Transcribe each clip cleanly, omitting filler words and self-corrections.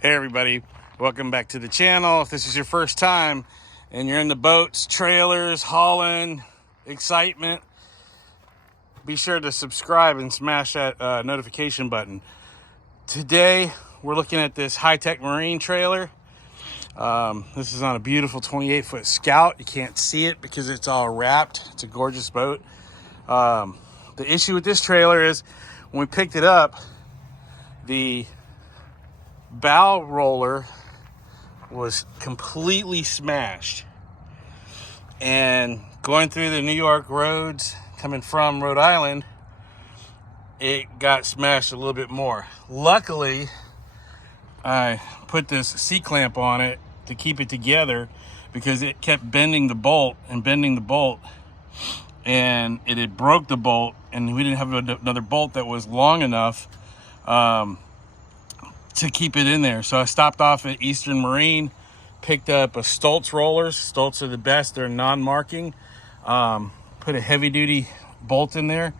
Hey everybody, welcome back to the channel. If this is your first time and you're in the boats, trailers, hauling, excitement, be sure to subscribe and smash that notification button. Today we're looking at this high-tech marine trailer. This is on a beautiful 28-foot Scout. You can't see it because it's all wrapped. It's a gorgeous boat. The issue with this trailer is when we picked it up, the bow roller was completely smashed, and going through the New York roads coming from Rhode Island, it got smashed a little bit more. Luckily, I put this C-clamp on it to keep it together because it kept bending the bolt, and it had broke the bolt, and we didn't have another bolt that was long enough to keep it in there. So I stopped off at Eastern Marine, picked up a Stoltz rollers. Stoltz are the best. They're non-marking. Put a heavy-duty bolt in there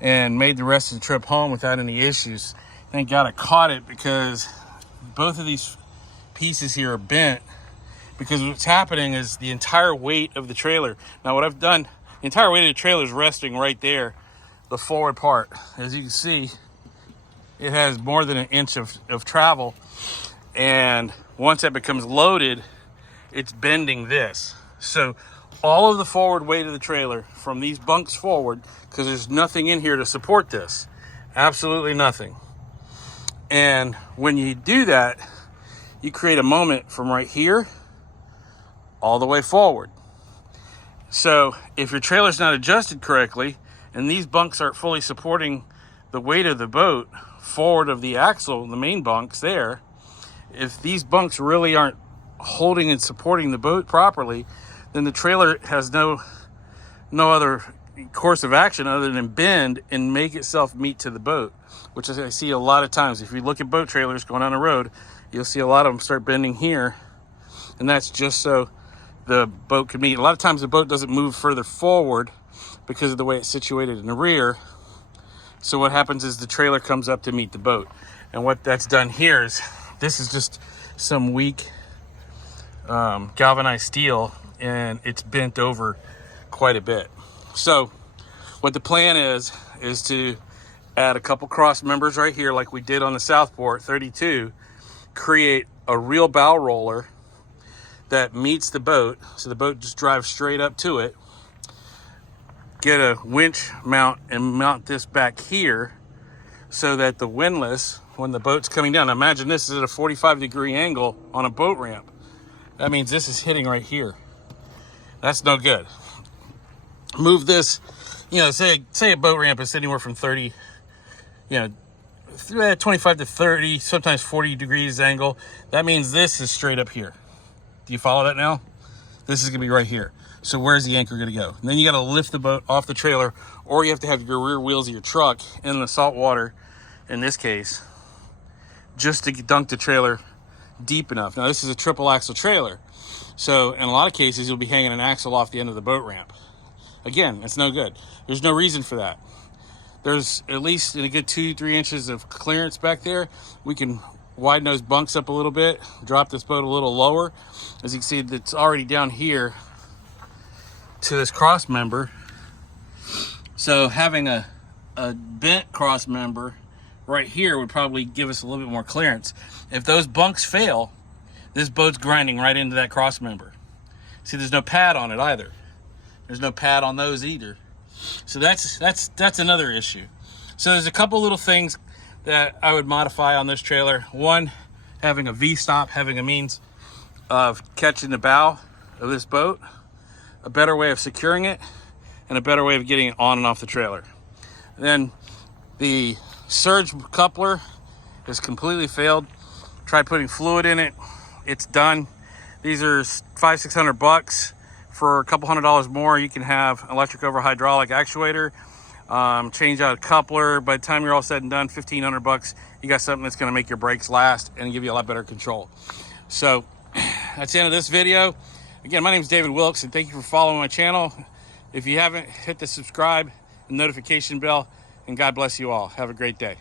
and made the rest of the trip home without any issues. Thank God I caught it, because both of these pieces here are bent, because what's happening is the entire weight of the trailer. Now what I've done, the entire weight of the trailer is resting right there, the forward part. As you can see, it has more than an inch of travel, and once that becomes loaded, it's bending this. So all of the forward weight of the trailer from these bunks forward, because there's nothing in here to support this, absolutely nothing. And when you do that, you create a moment from right here all the way forward. So if your trailer's not adjusted correctly and these bunks aren't fully supporting the weight of the boat forward of the axle, the main bunks there, if these bunks really aren't holding and supporting the boat properly, then the trailer has no other course of action other than bend and make itself meet to the boat, which I see a lot of times. If you look at boat trailers going on the road, you'll see a lot of them start bending here, and that's just so the boat can meet. A lot of times the boat doesn't move further forward because of the way it's situated in the rear. So what happens is the trailer comes up to meet the boat. And what that's done here is, this is just some weak galvanized steel, and it's bent over quite a bit. So what the plan is to add a couple cross members right here like we did on the Southport 32, create a real bow roller that meets the boat, so the boat just drives straight up to it, get a winch mount and mount this back here so that the windlass, when the boat's coming down, now imagine this is at a 45-degree angle on a boat ramp. That means this is hitting right here. That's no good. Move this, say a boat ramp is anywhere from 30, 25 to 30, sometimes 40 degrees angle. That means this is straight up here. Do you follow that now? This is gonna be right here. So where's the anchor gonna go? And then you gotta lift the boat off the trailer, or you have to have your rear wheels of your truck in the salt water, in this case, just to dunk the trailer deep enough. Now this is a triple axle trailer, so in a lot of cases you'll be hanging an axle off the end of the boat ramp. Again, it's no good. There's no reason for that. There's at least a good 2-3 inches of clearance back there. We can widen those bunks up a little bit, drop this boat a little lower. As you can see, it's already down here to this cross member. So having a bent cross member right here would probably give us a little bit more clearance. If those bunks fail, this boat's grinding right into that cross member. See, there's no pad on it either. There's no pad on those either. So that's another issue. So there's a couple little things that I would modify on this trailer. One, having a V-stop, having a means of catching the bow of this boat, a better way of securing it, and a better way of getting it on and off the trailer. Then the surge coupler has completely failed. Tried putting fluid in it. It's done. These are $500-600 bucks. For a couple $100 more, you can have electric over hydraulic actuator, change out a coupler. By the time you're all said and done, $1,500 bucks, you got something that's gonna make your brakes last and give you a lot better control. So that's the end of this video. Again, my name is David Wilkes, and thank you for following my channel. If you haven't, hit the subscribe and notification bell, and God bless you all. Have a great day.